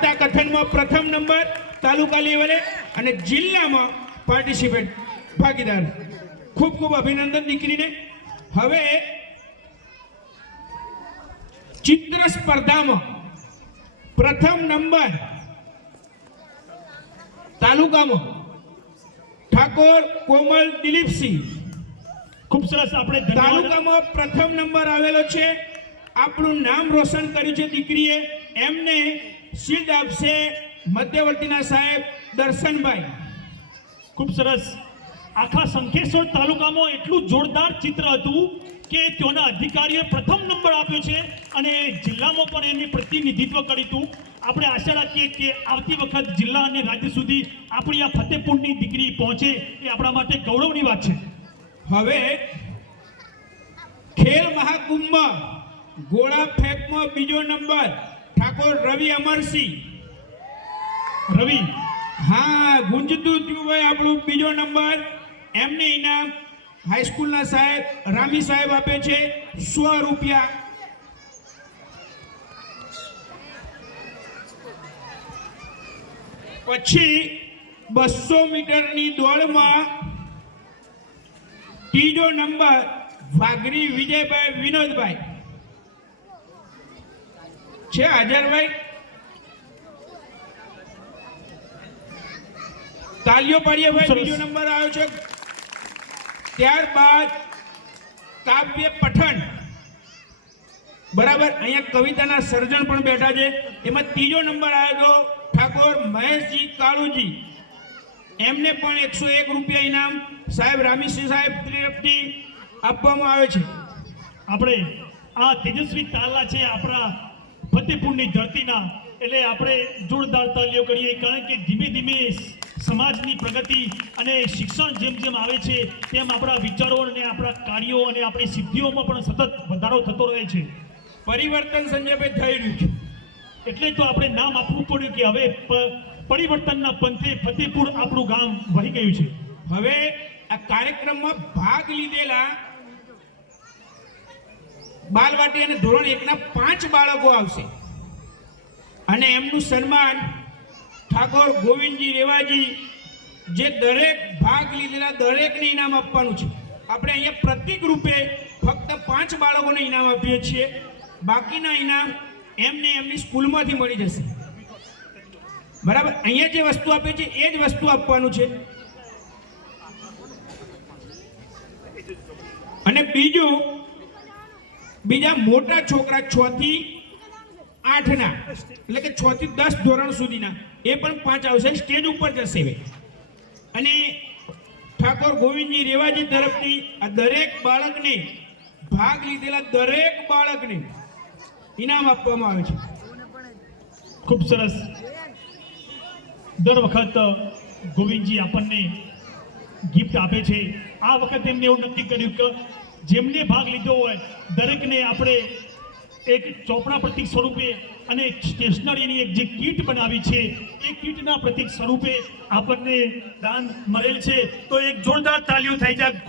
કથનમાં પ્રથમ નંબર તાલુકા લેવલે અને જિલ્લામાં પાર્ટિસિપેટ ભાગીદાર. ખૂબ ખૂબ અભિનંદન દીકરીને. હવે ચિત્ર સ્પર્ધામાં પ્રથમ નંબર તાલુકામાં ઠાકોર કોમલ દિલીપસિંહ. ખૂબ સરસ. આપણે તાલુકામાં પ્રથમ નંબર આવેલો છે. આપણું નામ રોશન કર્યું છે દીકરીએ. એમને શિલ્ડ આપશે મધ્યવર્તીના સાહેબ દર્શનભાઈ. ખૂબ સરસ. આખા શંખેશ્વર તાલુકામાં એટલું જોરદાર ચિત્ર હતું કે ત્યાંના અધિકારીએ પ્રથમ નંબર આપ્યો છે અને જિલ્લામાં પણ એમની પ્રતિનિધિત્વ કર્યું હતું. આપણે આશા રાખીએ કે આવતી વખત જિલ્લા અને રાજ્ય સુધી આપણી આ ફતેપુરની દીકરી પહોંચે એ આપણા માટે ગૌરવની વાત છે. હવે ખેલ મહાકુંભમાં ગોળા ફેંકમાં બીજો નંબર ઠાકોર રવિ અમરસિંહ. રવિ, હા, ગુંજતું થયું ભાઈ આપણું બીજો નંબર. એમને ઇનામ હાઈસ્કૂલના સાહેબ રામી સાહેબ આપે છે 100 રૂપિયા. પછી 200 મીટરની દોડમાં ત્રીજો નંબર વાઘરી વિજયભાઈ વિનોદભાઈ છે. હાજરભાઈ, તાલીઓ પાડીએ ભાઈ. બીજો નંબર આવ્યો છે. ત્યારબાદ કાવ્ય પઠન. બરાબર, અહીંયા કવિતાના સર્જન પણ બેઠા છે. એમાં ત્રીજો નંબર આવ્યો ઠાકોર મહેશજી કાળુજી. એમને પણ 101 રૂપિયા ઇનામ સાહેબ રામીસિંહ સાહેબ તરફથી આપવામાં આવે છે. આપણે આ તેજસ્વી તાલા છે આપણા ફતેપુરની ધરતીના, એટલે આપણે જોરદાર તાલીઓ કરીએ. કારણ કે ધીમે ધીમે સમાજની પ્રગતિ અને શિક્ષણ જેમ જેમ આવે છે તેમ આપણા વિચારો અને આપણા કાર્યો અને આપણી સિદ્ધિઓમાં પણ સતત વધારો થતો રહે છે. પરિવર્તન સંજયભાઈ થઈ રહ્યું છે. એટલે તો આપણે નામ આપવું પડ્યું કે હવે પરિવર્તનના પંથે ફતેપુર આપણું ગામ વહી ગયું છે. હવે આ કાર્યક્રમમાં ભાગ લીધેલા બાલવાટી અને ધોરણ 1 ના 5 બાળકો આવશે અને એમનું સન્માન ઠાકોર ગોવિંદજી રેવાજી, જે દરેક ભાગ લીધેલા દરેકને ઇનામ આપવાનું છે. આપણે અહીંયા પ્રતિક રૂપે ફક્ત 5 બાળકોને ઇનામ આપીએ છીએ. બાકીના ઇનામ એમને એમની સ્કૂલમાંથી મળી જશે. બરાબર, અહીંયા જે વસ્તુ આપે છે એ જ વસ્તુ આપવાનું છે. અને બીજું, બીજા મોટા છોકરા 6 થી 8 ના, એટલે કે 6 થી 10 ધોરણ સુધીના, એ પણ 5 આવશે. સ્ટેજ ઉપર જશે. અને ઠાકોર ગોવિંદજી રેવાજી તરફથી આ દરેક બાળકને, ભાગ લીધેલા દરેક બાળકને ઇનામ આપવામાં આવે છે. ખૂબ સરસ. દર વખત ગોવિંદજી આપણને ગિફ્ટ આપે છે. આ વખતે એમને એવું નક્કી કર્યું કે જેમને ભાગ લીધો હોય દરેકને આપણે એક ચોપડા પ્રતીક સ્વરૂપે અને સ્ટેશનરીની એક જે કીટ બનાવી છે એ કીટના પ્રતીક સ્વરૂપે આપણને દાન મળેલ છે. તો એક જોરદાર તાલીઓ થઈ જાય.